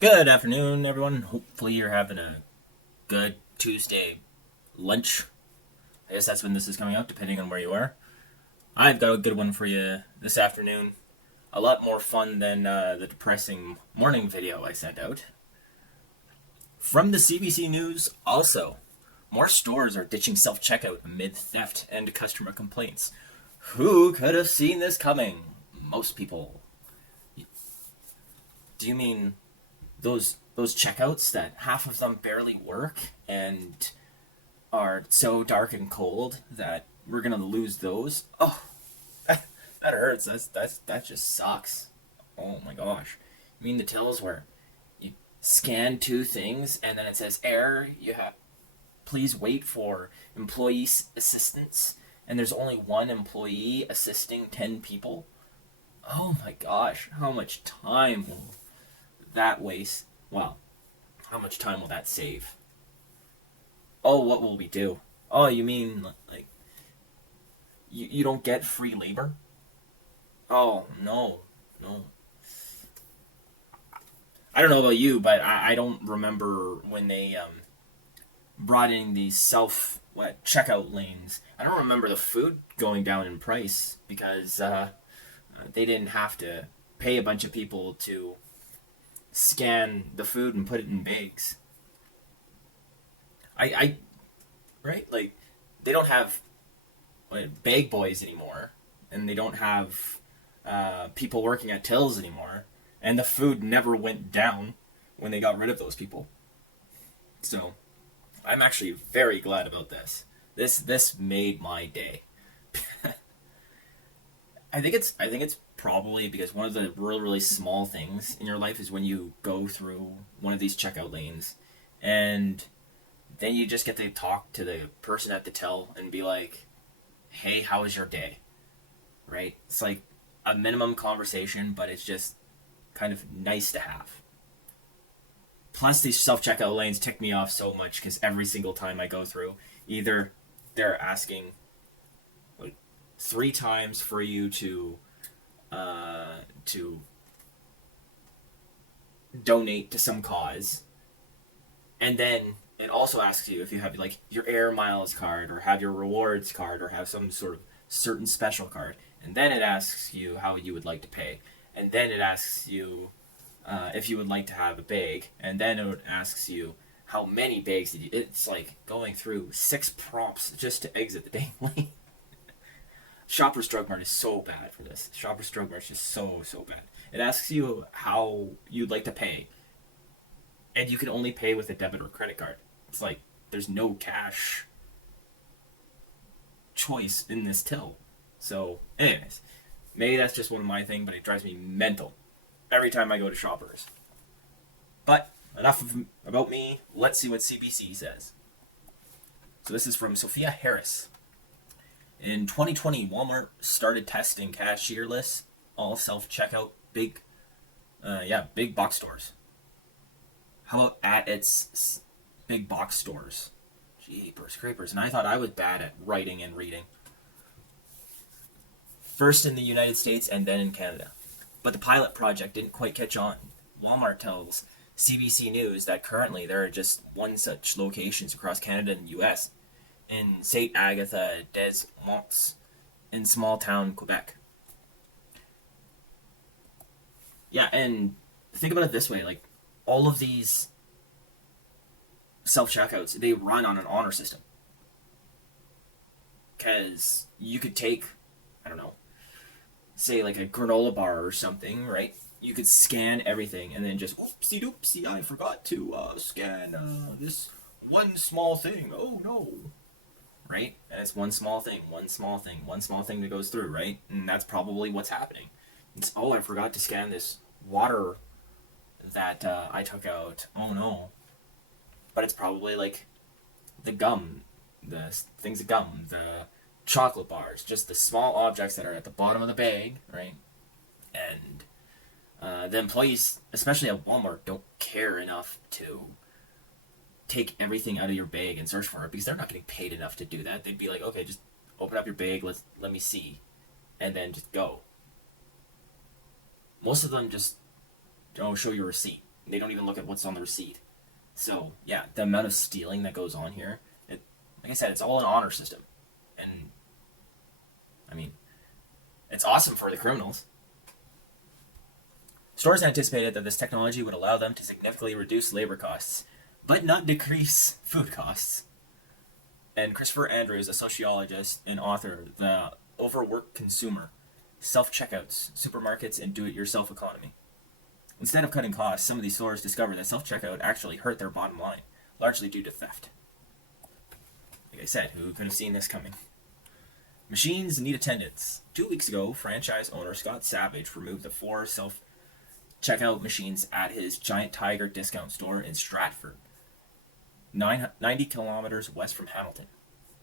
Good afternoon, everyone. Hopefully, you're having a good Tuesday lunch. I guess that's when this is coming out, depending on where you are. I've got a good one for you this afternoon. A lot more fun than the depressing morning video I sent out. From the CBC News, also, more stores are ditching self checkout amid theft and customer complaints. Who could have seen this coming? Most people. Do you mean those checkouts that half of them barely work and are so dark and cold that we're gonna lose those? Oh, that hurts. That just sucks. Oh my gosh. You mean the tills where you scan two things and then it says error? You have please wait for employee assistance, and there's only one employee assisting 10 people. Oh my gosh, how much time will that waste? Well, how much time will that save? Oh, what will we do? Oh, you mean like you don't get free labor? Oh no, no. I don't know about you, but I don't remember when they brought in these self what checkout lanes. I don't remember the food going down in price because they didn't have to pay a bunch of people to scan the food and put it in bags. I right like they don't have bag boys anymore, and they don't have people working at tills anymore, and the food never went down when they got rid of those people. So I'm actually very glad about this. This made my day. I think it's probably because one of the really small things in your life is when you go through one of these checkout lanes, and then you just get to talk to the person at the till and be like, "Hey, how was your day?" Right? It's like a minimum conversation, but it's just kind of nice to have. Plus, these self checkout lanes tick me off so much because every single time I go through, either they're asking like 3 times for you to donate to some cause, and then it also asks you if you have like your air miles card or have your rewards card or have some sort of certain special card, and then it asks you how you would like to pay, and then it asks you if you would like to have a bag, and then it asks you how many bags did you. It's like going through 6 prompts just to exit the dang lane. Shoppers Drug Mart is so bad for this. Shoppers Drug Mart is just so bad. It asks you how you'd like to pay, and you can only pay with a debit or credit card. It's like there's no cash choice in this till. So, anyways, maybe that's just one of my thing, but it drives me mental every time I go to Shoppers. But enough about me. Let's see what CBC says. So this is from Sophia Harris. In 2020, Walmart started testing cashierless, all self-checkout, big box stores. How about at its big box stores? Jeepers creepers. And I thought I was bad at writing and reading. First in the United States and then in Canada. But the pilot project didn't quite catch on. Walmart tells CBC News that currently there are just one such locations across Canada and US in St. Agatha des Monts in small town Quebec. Yeah, and think about it this way, like all of these self checkouts, they run on an honor system. Cause you could take, I don't know, say like a granola bar or something, right? You could scan everything and then just oopsie doopsie, I forgot to scan this one small thing. Oh no. Right? And it's one small thing, one small thing, one small thing that goes through, right? And that's probably what's happening. It's, oh, I forgot to scan this water that I took out. Oh no. But it's probably like the gum, the things of gum, the chocolate bars, just the small objects that are at the bottom of the bag, right? And the employees, especially at Walmart, don't care enough to take everything out of your bag and search for it because they're not getting paid enough to do that. They'd be like, okay, just open up your bag, let me see, and then just go. Most of them just don't show your receipt. They don't even look at what's on the receipt. So yeah, the amount of stealing that goes on here, like I said, it's all an honor system, and I mean, it's awesome for the criminals. Stores anticipated that this technology would allow them to significantly reduce labor costs, but not decrease food costs. And Christopher Andrews, a sociologist and author of The Overworked Consumer, Self-Checkouts, Supermarkets, and Do-It-Yourself Economy. Instead of cutting costs, some of these stores discovered that self-checkout actually hurt their bottom line, largely due to theft. Like I said, who could have seen this coming? Machines need attendants. 2 weeks ago, franchise owner Scott Savage removed the 4 self-checkout machines at his Giant Tiger discount store in Stratford, 90 kilometers west from Hamilton.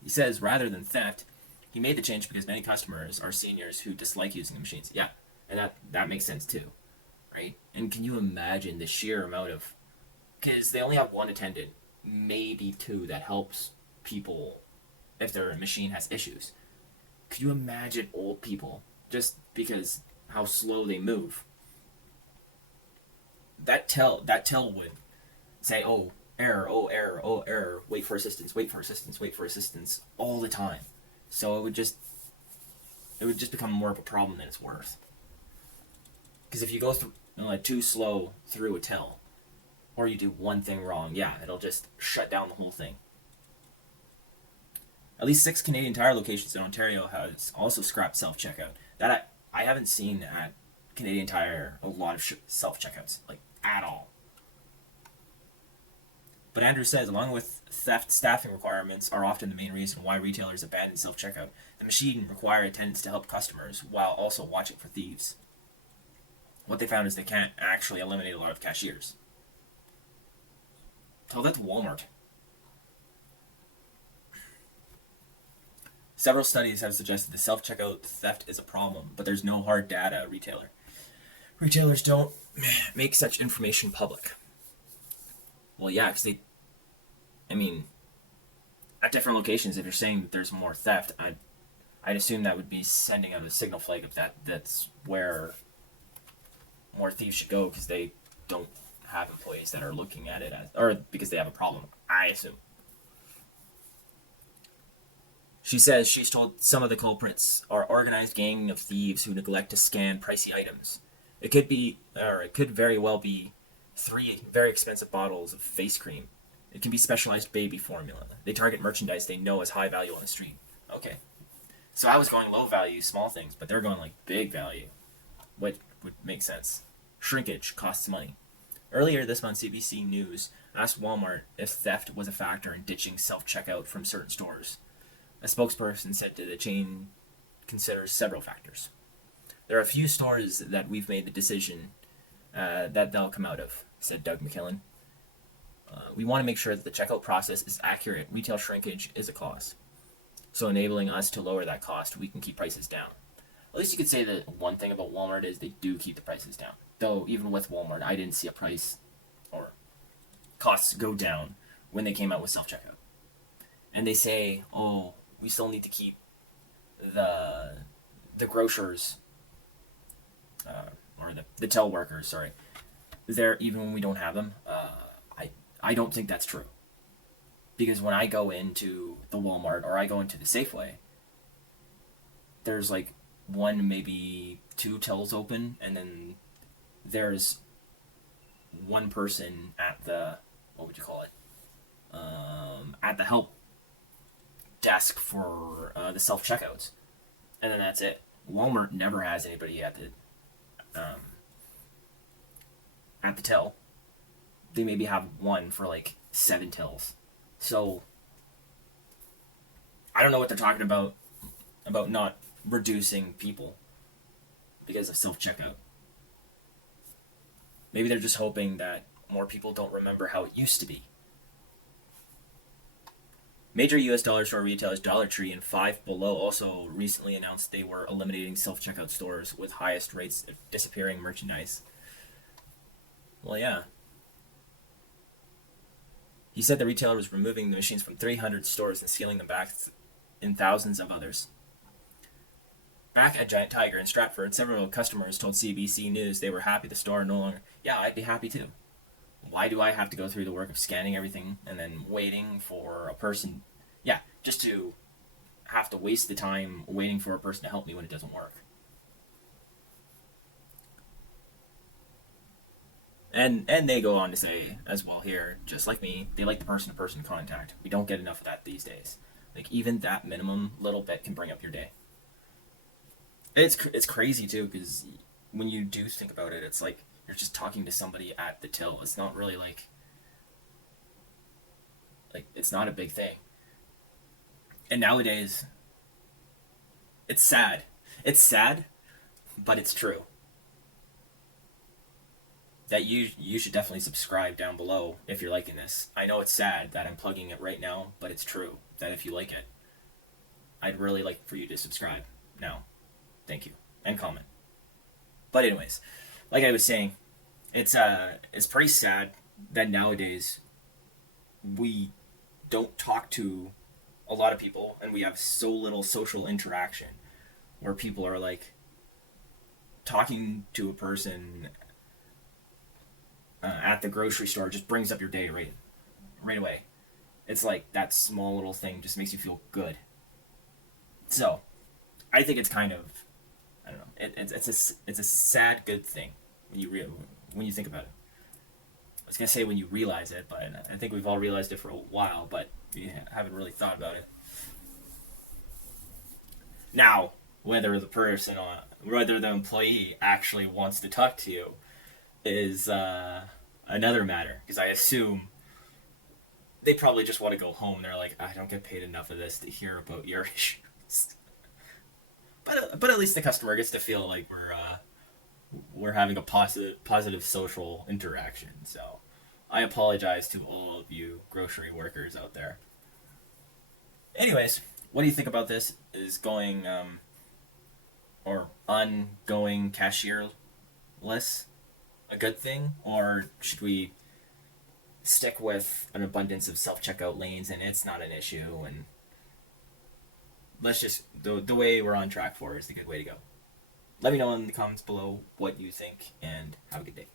He says rather than theft, he made the change because many customers are seniors who dislike using the machines. Yeah, and that makes sense too, right? And can you imagine the sheer amount of... Because they only have 1 attendant, maybe 2 that helps people if their machine has issues. Could you imagine old people, just because how slow they move? That till would say, oh, error, oh, error, oh, error, wait for assistance, wait for assistance, wait for assistance, all the time. So it would just become more of a problem than it's worth. Because if you go through too slow through a till, or you do one thing wrong, yeah, it'll just shut down the whole thing. At least 6 Canadian Tire locations in Ontario has also scrapped self-checkout. That I haven't seen at Canadian Tire a lot of self-checkouts, like, at all. But Andrew says, along with theft, staffing requirements are often the main reason why retailers abandon self-checkout. The machine require attendants to help customers while also watching for thieves. What they found is they can't actually eliminate a lot of cashiers. Tell that to Walmart. Several studies have suggested the self-checkout theft is a problem, but there's no hard data at retailer. Retailers don't make such information public. Well, yeah, because at different locations, if you're saying that there's more theft, I'd assume that would be sending out a signal flag of that's where more thieves should go, because they don't have employees that are looking at it or because they have a problem, I assume. She says she's told some of the culprits are organized gang of thieves who neglect to scan pricey items. It could very well be 3 very expensive bottles of face cream. It can be specialized baby formula. They target merchandise they know is high value on the street. Okay. So I was going low value, small things, but they're going like big value. What would make sense? Shrinkage costs money. Earlier this month, CBC News asked Walmart if theft was a factor in ditching self-checkout from certain stores. A spokesperson said that the chain considers several factors. There are a few stores that we've made the decision that they'll come out of, said Doug McKillen. We want to make sure that the checkout process is accurate. Retail shrinkage is a cost. So enabling us to lower that cost, we can keep prices down. At least you could say that one thing about Walmart is they do keep the prices down. Though, even with Walmart, I didn't see a price or costs go down when they came out with self-checkout. And they say, oh, we still need to keep the grocers, or the till workers, sorry, there even when we don't have them. I don't think that's true. Because when I go into the Walmart or I go into the Safeway, there's like 1, maybe 2 tills open, and then there's 1 person at the, what would you call it? At the help desk for the self-checkouts. And then that's it. Walmart never has anybody at the till. They maybe have 1 for like 7 tills. So I don't know what they're talking about not reducing people because of self-checkout. Maybe they're just hoping that more people don't remember how it used to be. Major U.S. dollar store retailers Dollar Tree and Five Below also recently announced they were eliminating self-checkout stores with highest rates of disappearing merchandise. Well, yeah. He said the retailer was removing the machines from 300 stores and stealing them back in thousands of others. Back at Giant Tiger in Stratford, several customers told CBC News they were happy the store no longer... Yeah, I'd be happy too. Why do I have to go through the work of scanning everything and then waiting for a person? Yeah, just to have to waste the time waiting for a person to help me when it doesn't work. And they go on to say as well here, just like me, they like the person to person contact. We don't get enough of that these days. Like even that minimum little bit can bring up your day. It's crazy too because when you do think about it, it's like you're just talking to somebody at the till. It's not really like it's not a big thing. And nowadays, it's sad. It's sad, but it's true. That you should definitely subscribe down below if you're liking this. I know it's sad that I'm plugging it right now, but it's true that if you like it, I'd really like for you to subscribe now. Thank you and comment. But anyways, like I was saying, it's pretty sad that nowadays we don't talk to a lot of people and we have so little social interaction where people are like talking to a person at the grocery store just brings up your day right away. It's like that small little thing just makes you feel good. So I think it's kind of I don't know. It's a sad good thing when you think about it. I was gonna say when you realize it, but I think we've all realized it for a while, but we haven't really thought about it. Now, whether the employee actually wants to talk to you is another matter. Because I assume they probably just want to go home. They're like, I don't get paid enough of this to hear about your issues. But at least the customer gets to feel like we're having a positive social interaction. So I apologize to all of you grocery workers out there. Anyways, what do you think about this? Is going or ongoing cashierless a good thing, or should we stick with an abundance of self checkout lanes and it's not an issue and let's just the way we're on track for is the good way to go. Let me know in the comments below what you think and have a good day.